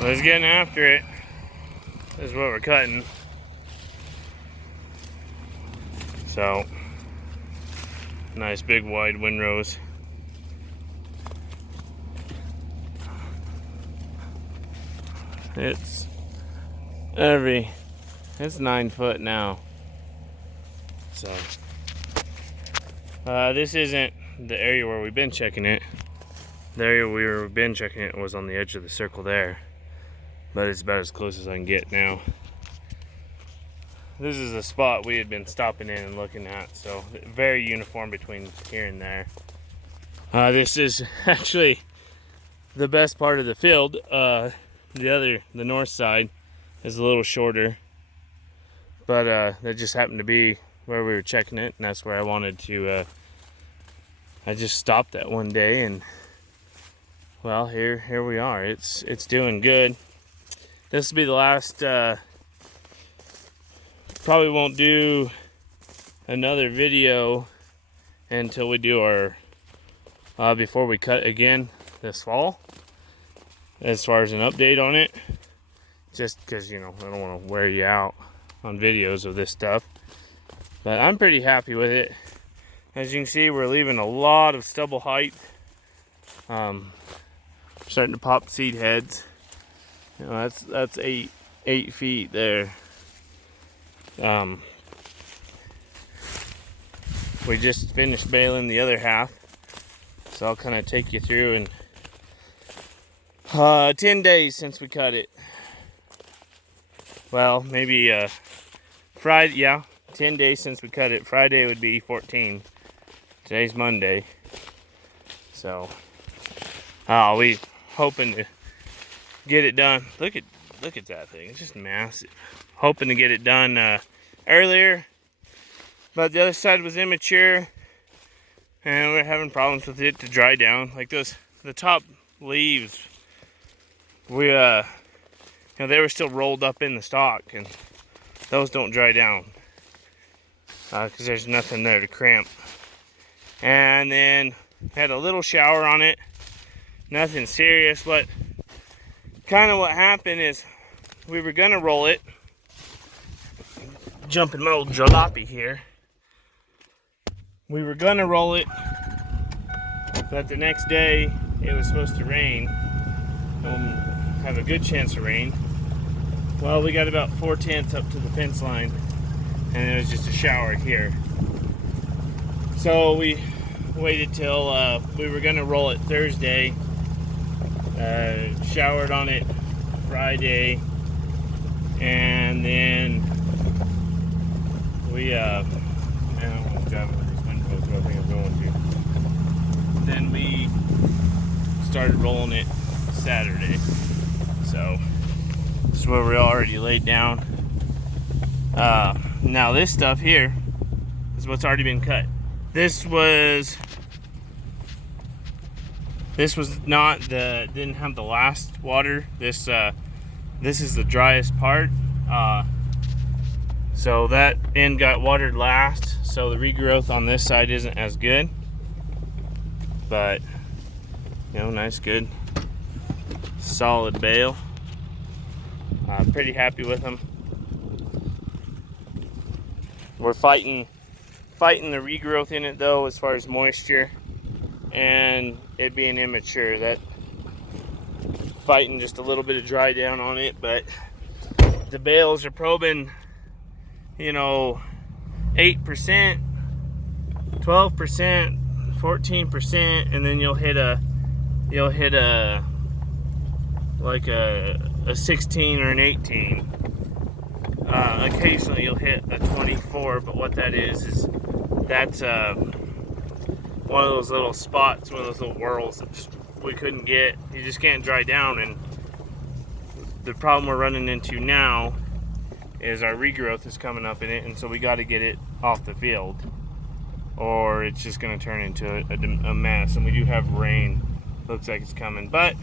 Let's get after it. This is what we're cutting. So, nice big wide windrows. It's 9 foot now. So, this isn't the area where we've been checking it. The area we've been checking it was on the edge of the circle there, but it's about as close as I can get now. This is a spot we had been stopping in and looking at, so very uniform between here and there. This is actually the best part of the field. The north side is a little shorter, but that just happened to be where we were checking it, and that's where I wanted to. I just stopped that one day, and well, here we are. It's doing good. This will be the last. Probably won't do another video until we do our before we cut again this fall, as far as an update on it, just because, you know, I don't want to wear you out on videos of this stuff. But I'm pretty happy with it. As you can see, we're leaving a lot of stubble height. Starting to pop seed heads. You know, that's 8 feet there. We just finished baling the other half, so I'll kind of take you through. And 10 days since we cut it. Well, maybe Friday, yeah, 10 days since we cut it. Friday would be 14. Today's Monday, so we hoping to get it done. Look at that thing. It's just massive. Hoping to get it done earlier, but the other side was immature, and we're having problems with it to dry down. Like the top leaves, we you know, they were still rolled up in the stalk, and those don't dry down because there's nothing there to cramp. And then had a little shower on it, nothing serious. What happened is we were gonna roll it. Jumping my old jalopy here. We were gonna roll it, but the next day it was supposed to rain. Have a good chance of rain. Well, we got about 4/10 up to the fence line, and it was just a shower here. So we waited till we were gonna roll it Thursday. Showered on it Friday, and then we man, I don't want to drive with these windrows, what I think I'm going to. Then we started rolling it Saturday. So this is where we already laid down. Now this stuff here is what's already been cut. This was not didn't have the last water. This is the driest part. So that end got watered last, so the regrowth on this side isn't as good. But, you know, nice, good, solid bale. Pretty happy with them. We're fighting the regrowth in it though, as far as moisture and it being immature. That fighting just a little bit of dry down on it, but the bales are probing, you know, 8%, 12%, 14%, and then you'll hit a like a 16 or an 18. Occasionally you'll hit a 24, but what that is that's one of those little spots, one of those little whirls that we couldn't get. You just can't dry down, and the problem we're running into now is our regrowth is coming up in it, and so we got to get it off the field, or it's just going to turn into a mess. And we do have rain, looks like it's coming, but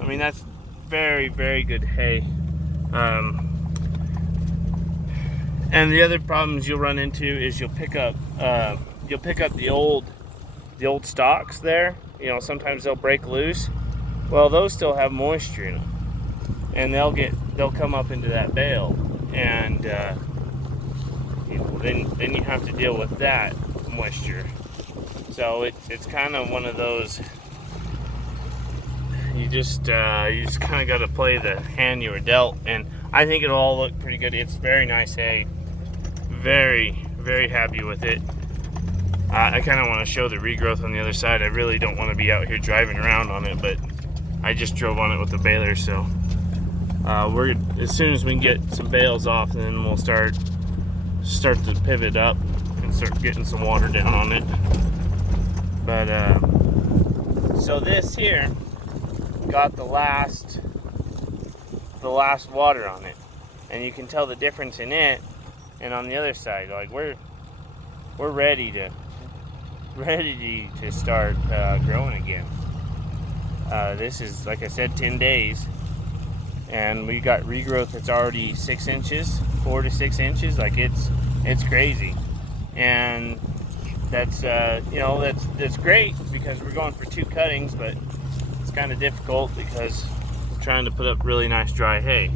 I mean, that's very, very good hay. And the other problems you'll run into is you'll pick up the old stalks there. You know, sometimes they'll break loose. Well, those still have moisture in them. and they'll come up into that bale, and then you have to deal with that moisture. So it's kind of one of those, you just kind of got to play the hand you were dealt, and I think it'll all look pretty good. It's very nice hay, very, very happy with it. I kind of want to show the regrowth on the other side. I really don't want to be out here driving around on it, but I just drove on it with the baler, so we're, as soon as we can get some bales off, then we'll start to pivot up and start getting some water down on it. But so this here got the last water on it, and you can tell the difference in it and on the other side. Like we're ready to start growing again. This is, like I said, 10 days, and we got regrowth that's already 6 inches, 4 to 6 inches. Like it's crazy, and that's that's great because we're going for 2 cuttings, but it's kind of difficult because we're trying to put up really nice dry hay.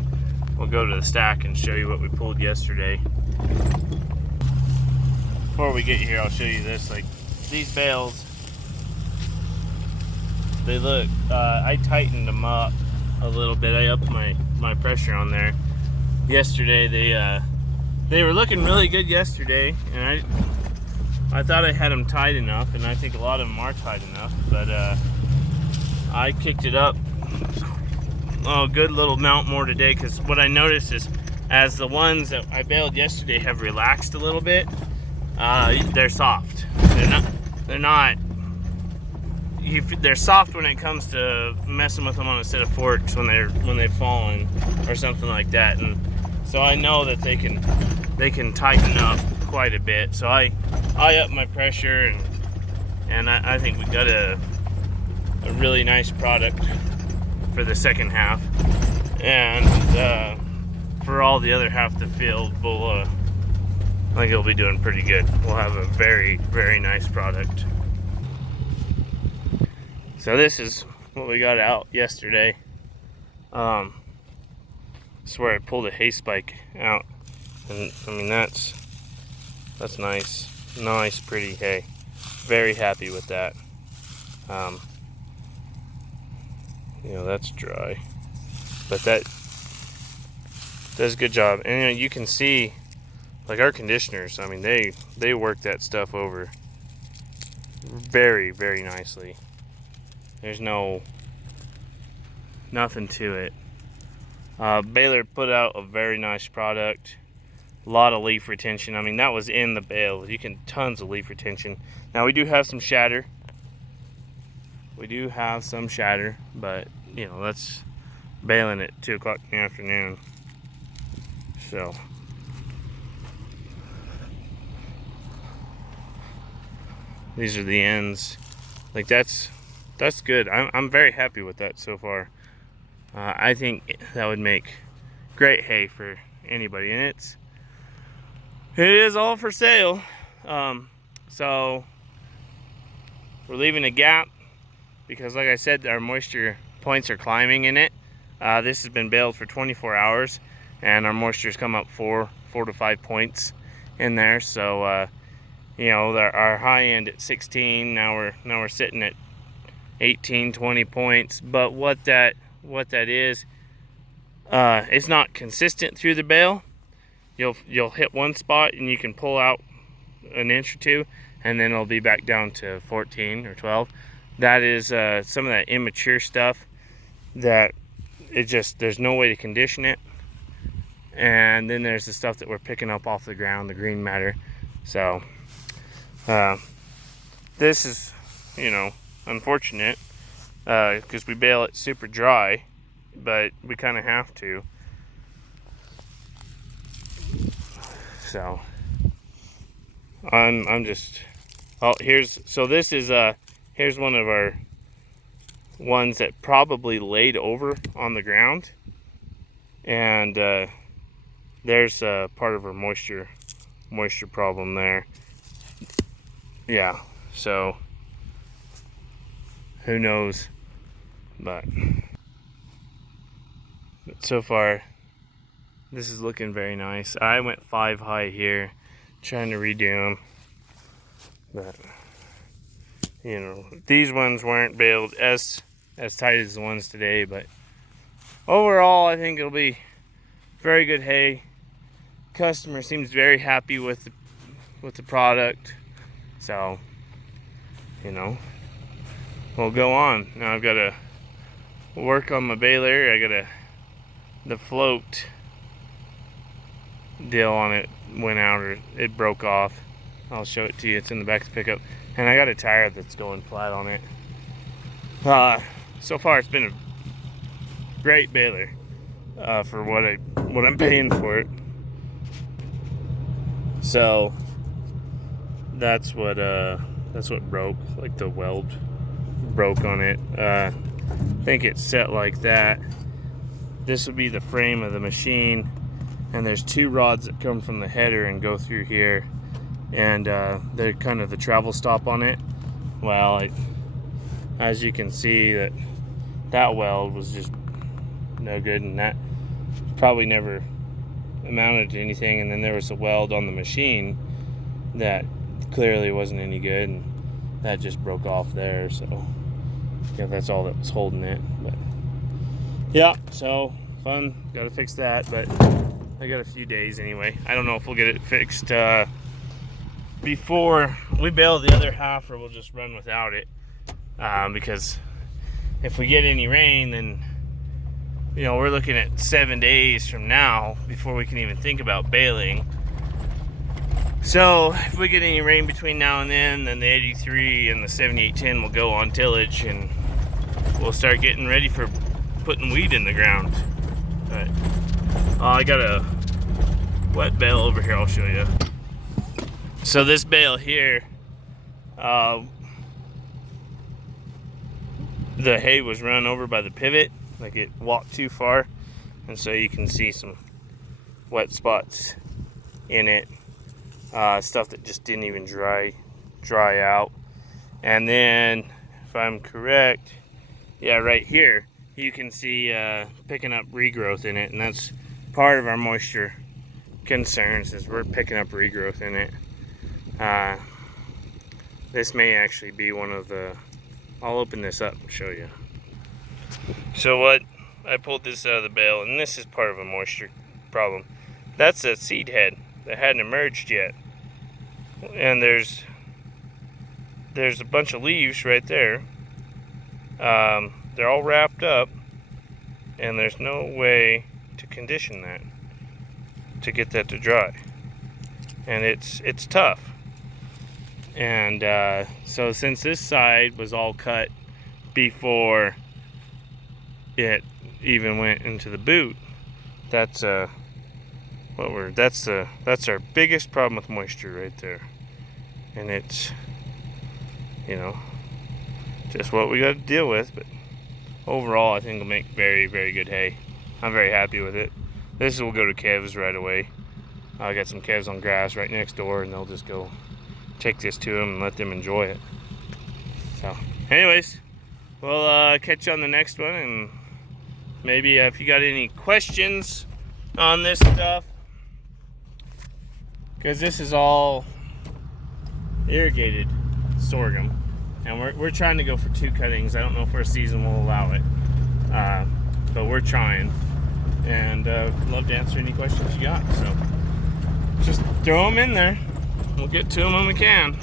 We'll go to the stack and show you what we pulled yesterday. Before we get here, I'll show you this. Like these bales, they look, I tightened them up a little bit. I upped my pressure on there. Yesterday they were looking really good yesterday, and I thought I had them tight enough, and I think a lot of them are tight enough, but I kicked it up a good little amount more today, because what I noticed is as the ones that I baled yesterday have relaxed a little bit, they're soft. They're soft when it comes to messing with them on a set of forks when they've fallen or something like that, and so I know that they can tighten up quite a bit. So I up my pressure, and I think we got a really nice product for the second half, and for all the other half of the field, I think it'll be doing pretty good. We'll have a very, very nice product. So this is what we got out yesterday. I swear I pulled a hay spike out, and I mean that's nice pretty hay. Very happy with that. That's dry, but that does a good job. And you can see, like our conditioners, I mean they work that stuff over very, very nicely. There's nothing to it. Baler put out a very nice product. A lot of leaf retention. I mean, that was in the bale. Tons of leaf retention. Now we do have some shatter. But that's baling at 2 o'clock in the afternoon. So these are the ends. Like that's good. I'm very happy with that so far. I think that would make great hay for anybody, and it is all for sale. So we're leaving a gap because, like I said, our moisture points are climbing in it. This has been baled for 24 hours, and our moisture's come up 4 to 5 points in there. So our high end at 16. Now we're sitting at 18, 20 points. But what that is, it's not consistent through the bale. You'll hit one spot and you can pull out an inch or 2, and then it'll be back down to 14 or 12. That is some of that immature stuff that there's no way to condition it. And then there's the stuff that we're picking up off the ground, the green matter. So this is unfortunate because we bale it super dry, but we kind of have to. So I'm just, here's one of our ones that probably laid over on the ground, and there's part of our moisture problem there. Yeah, so who knows, but But so far, this is looking very nice. I went 5 high here, trying to redo them. But, you know, these ones weren't baled as tight as the ones today. But overall, I think it'll be very good hay. Customer seems very happy with the product. So, you know, we'll go on. Now I've got to work on my baler. I got the float deal on it went out, or it broke off. I'll show it to you. It's in the back of the pickup, and I got a tire that's going flat on it. So far it's been a great baler for what I'm paying for it. So that's what broke. Like the weld broke on it. I think it's set like that. This would be the frame of the machine, and there's 2 rods that come from the header and go through here, and they're kind of the travel stop on it. Well, as you can see, that weld was just no good, and that probably never amounted to anything. And then there was a weld on the machine that clearly wasn't any good, and that just broke off there. So yeah, that's all that was holding it. But yeah, so fun, gotta fix that. But I got a few days anyway. I don't know if we'll get it fixed before we bale the other half, or we'll just run without it, because if we get any rain, then, you know, we're looking at 7 days from now before we can even think about baling. So if we get any rain between now and then the 83 and the 7810 will go on tillage, and we'll start getting ready for putting weed in the ground. But I got a wet bale over here, I'll show you. So this bale here, the hay was run over by the pivot, like it walked too far, and so you can see some wet spots in it, stuff that just didn't even dry out. And then, if I'm correct, yeah, right here you can see picking up regrowth in it, and that's part of our moisture concerns, is we're picking up regrowth in it. This may actually be one of the, I'll open this up and show you. So what, I pulled this out of the bale, and this is part of a moisture problem. That's a seed head that hadn't emerged yet, and there's a bunch of leaves right there. They're all wrapped up, and there's no way to condition that, to get that to dry, and it's tough. And so since this side was all cut before it even went into the boot, that's our biggest problem with moisture right there. And it's, you know, just what we got to deal with. But overall, I think it'll make very, very good hay. I'm very happy with it. This will go to calves right away. I got some calves on grass right next door, and they'll just go take this to them and let them enjoy it. So anyways, we'll catch you on the next one, and maybe if you got any questions on this stuff, because this is all irrigated sorghum, and we're trying to go for 2 cuttings. I don't know if our season will allow it, but we're trying, and love to answer any questions you got. So just throw them in there. We'll get to them when we can.